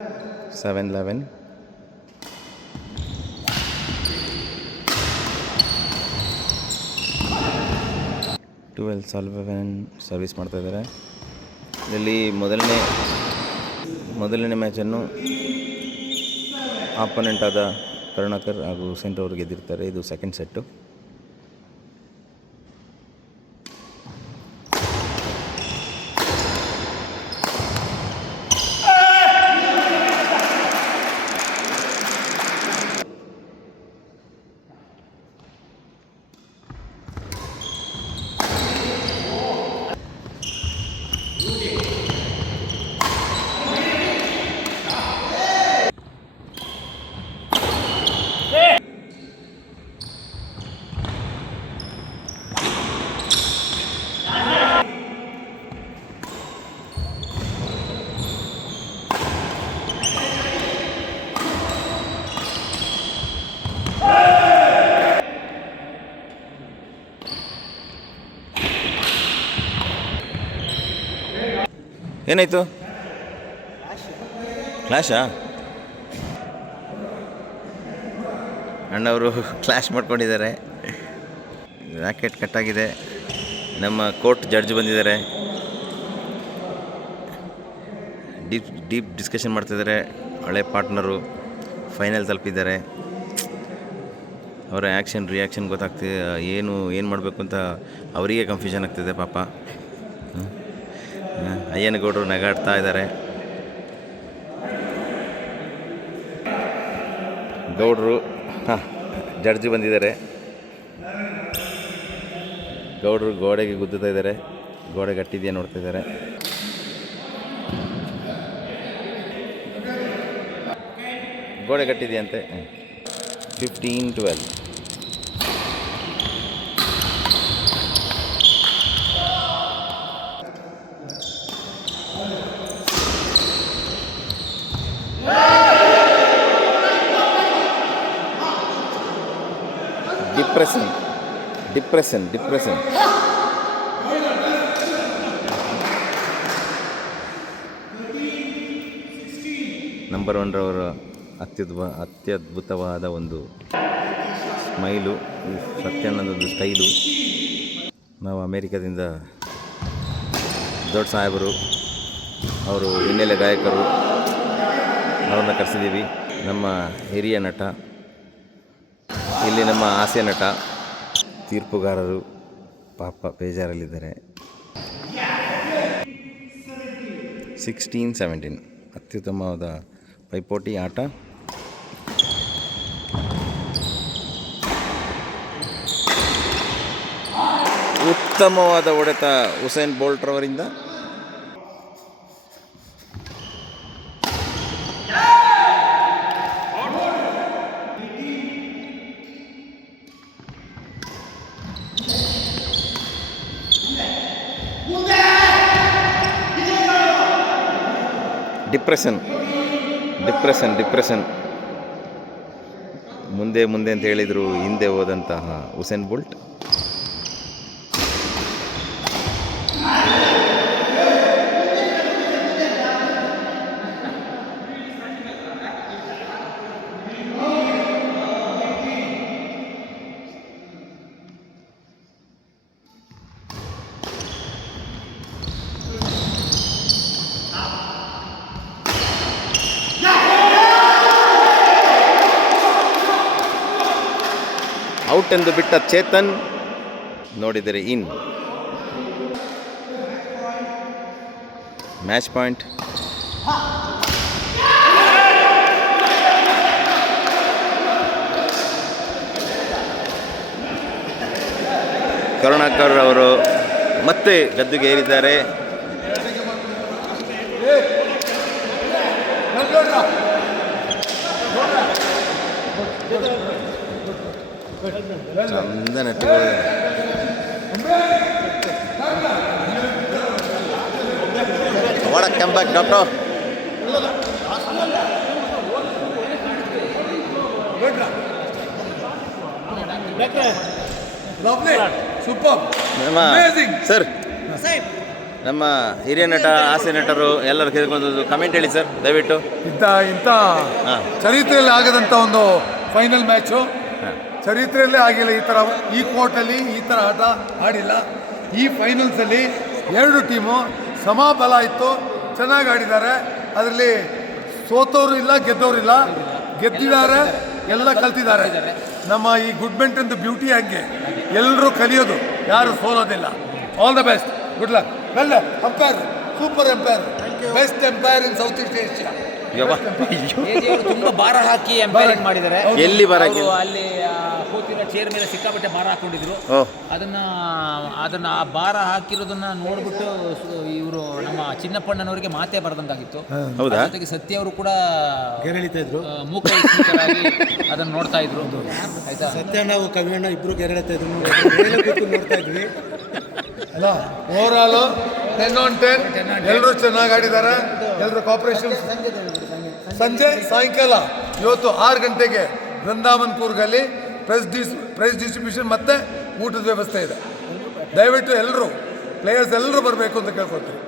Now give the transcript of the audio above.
7-11. Service ಮಾಡ್ತಾಯಿದ್ದಾರೆ. ಇದರಲ್ಲಿ ಮೊದಲನೇ ಮ್ಯಾಚನ್ನು ಆಪೋನೆಂಟ್ ಆದ ಕರುಣಾಕರ್ ಹಾಗೂ ಹುಸೇನ್ ಅವರು ಗೆದ್ದಿರ್ತಾರೆ. ಇದು ಸೆಕೆಂಡ್ ಸೆಟ್ಟು. ಏನಾಯಿತು? ಕ್ಲಾಶಾ? ಅಣ್ಣವರು ಕ್ಲಾಶ್ ಮಾಡ್ಕೊಂಡಿದ್ದಾರೆ. ರ್ಯಾಕೆಟ್ ಕಟ್ಟಾಗಿದೆ. ನಮ್ಮ ಕೋರ್ಟ್ ಜಡ್ಜ್ ಬಂದಿದ್ದಾರೆ. ಡೀಪ್ ಡಿಸ್ಕಷನ್ ಮಾಡ್ತಿದ್ದಾರೆ. ಹಳೆ ಪಾರ್ಟ್ನರು ಫೈನಲ್ ತಲುಪಿದ್ದಾರೆ. ಅವರ ರಿಯಾಕ್ಷನ್ ಗೊತ್ತಾಗ್ತಿದೆ. ಏನು ಮಾಡಬೇಕು ಅಂತ ಅವರಿಗೆ ಕನ್ಫ್ಯೂಷನ್ ಆಗ್ತಿದೆ ಪಾಪ. ಅಯ್ಯನಗೌಡರು ನಗಾಡ್ತಾ ಇದ್ದಾರೆ. ಗೌಡರು ಜಡ್ಜ್ ಬಂದಿದ್ದಾರೆ. ಗೌಡರು ಗೋಡೆಗೆ ಗುದ್ದುತ್ತಾ ಇದ್ದಾರೆ. ಗೋಡೆ ಗಟ್ಟಿದೆಯಾ ನೋಡ್ತಾ ಇದ್ದಾರೆ. ಗೋಡೆ ಗಟ್ಟಿದೆಯಂತೆ. 15-12. ಡಿಪ್ರೆಷನ್. ನಂಬರ್ 1 ರವರ ಅತ್ಯದ್ಭುತವಾದ ಒಂದು ಸ್ಮೈಲು, ಸತ್ಯಾನಂದದ ಸ್ಟೈಲು. ನಾವು ಅಮೇರಿಕಾದಿಂದ ದೊಡ್ಡ ಸಾಹೇಬರು, ಅವರು ಹಿನ್ನೆಲೆ ಗಾಯಕರು, ಅವ್ರನ್ನ ಕರೆಸಿದ್ದೀವಿ. ನಮ್ಮ ಹಿರಿಯ ನಟ, ಇಲ್ಲಿ ನಮ್ಮ ಹಾಸ್ಯ ನಟ, ತೀರ್ಪುಗಾರರು ಪಾಪ ಬೇಜಾರಲ್ಲಿದ್ದಾರೆ. 16-17 ಅತ್ಯುತ್ತಮವಾದ ಪೈಪೋಟಿ ಆಟ. ಉತ್ತಮವಾದ ಹೊಡೆತ ಹುಸೇನ್ ಬೋಲ್ಟ್ ರವರಿಂದ. ಡಿಪ್ರೆಷನ್. ಮುಂದೆ ಅಂತ ಹೇಳಿದರು ಹಿಂದೆ ಹೋದಂತಹ ಹುಸೇನ್ ಬೋಲ್ಟ್. ಔಟ್ ಎಂದು ಬಿಟ್ಟ ಚೇತನ್ ನೋಡಿದರೆ ಇನ್. Match point. ಕರುಣಾಕರ್ ಅವರು ಮತ್ತೆ ಗದ್ದುಗೆ ಏರಿದ್ದಾರೆ. ಚಂದ ನೆಟ್ಟಿದ್ದಾರೆ. Come back doctor. Lovely, superb, amazing. Sir. ನಮ್ಮ ಹಿರಿಯ ನಟ ಹಾಸ್ಯ ನಟರು ಎಲ್ಲರೂ ಕೇಳ್ಕೊಂಡು ಕಮೆಂಟ್ ಹೇಳಿ ಸರ್ ದಯವಿಟ್ಟು. ಇಂಥ ಹಾಂ ಚರಿತ್ರೆಯಲ್ಲಿ ಆಗದಂಥ ಒಂದು ಫೈನಲ್ ಮ್ಯಾಚು, ಹಾಂ ಚರಿತ್ರೆಯಲ್ಲೇ ಆಗಿಲ್ಲ. ಈ ಕೋರ್ಟಲ್ಲಿ ಈ ಥರ ಆಟ ಆಡಿಲ್ಲ. ಈ ಫೈನಲ್ಸಲ್ಲಿ 2 ಟೀಮು ಸಮಬಲ ಇತ್ತು, ಚೆನ್ನಾಗಿ ಆಡಿದ್ದಾರೆ. ಅದರಲ್ಲಿ ಸೋತವರು ಇಲ್ಲ, ಗೆದ್ದವರು ಇಲ್ಲ. ಗೆದ್ದಿದ್ದಾರೆ, ಎಲ್ಲ ಕಲ್ತಿದ್ದಾರೆ. ನಮ್ಮ ಈ ಗುಡ್ ಬ್ಯಾಡ್ಮಿಂಟನ್ ಬ್ಯೂಟಿ ಹಂಗೆ, ಎಲ್ಲರೂ ಕಲಿಯೋದು, ಯಾರು ಸೋಲೋದಿಲ್ಲ. All the best, good luck. Well umpire, super umpire, best umpire in south east Asia. ತುಂಬಾ ಭಾರ ಹಾಕಿ ಎಂಪೈರಿಂಗ್ ಮಾಡಿದ್ದಾರೆ. ಎಲ್ಲಿ ಭಾರ ಹಾಕಿ? ಅಲ್ಲಿ ಕೂತಿರೋ ಚೇರ್ ಮೇಲೆ ಸಿಕ್ಕಾಪಟ್ಟೆ ಭಾರ ಹಾಕೊಂಡಿದ್ರು. ಅದನ್ನ ಆ ಭಾರ ಹಾಕಿರೋದನ್ನ ನೋಡ್ಬಿಟ್ಟು ಇವರು ನಮ್ಮ ಚಿನ್ನಪ್ಪಣ್ಣನವರಿಗೆ ಮಾತೇ ಬರದಂಗಾಗಿತ್ತು. ಹೌದಾ? ಜೊತೆಗೆ ಸತ್ಯ ಅವರು ಕೂಡ ಕೆರಳಿತಾ ಇದ್ರು, ಮೂಕ ಅದನ್ನ ನೋಡ್ತಾ ಇದ್ರು. ಆಯ್ತಾ, ಸತ್ಯ ನಾವು ಕವಿಯಣ್ಣ ಇಬ್ರು ಕೆರಳಿತಾ ಇದ್ರು, ನೋಡ್ತಾ ಇದ್ವಿ. ಅಲ್ಲ, ಓವರಾಲ್ 10 on 10 ಎಲ್ಲರೂ ಚೆನ್ನಾಗಿ ಆಡಿದ್ದಾರೆ. ಎಲ್ಲರೂ ಕಾಪರೇಷನ್. ಸಂಜೆ ಸಾಯಂಕಾಲ ಇವತ್ತು 6 ಗಂಟೆಗೆ ಬೃಂದಾವನ್ ಕೂರ್ಗಲ್ಲಿ ಪ್ರೈಸ್ ಡಿಸ್ಟ್ರಿಬ್ಯೂಷನ್ ಮತ್ತೆ ಊಟದ ವ್ಯವಸ್ಥೆ ಇದೆ. ದಯವಿಟ್ಟು ಎಲ್ಲರೂ ಪ್ಲೇಯರ್ಸ್ ಎಲ್ಲರೂ ಬರಬೇಕು ಅಂತ ಕೇಳ್ಕೊಳ್ತೀನಿ.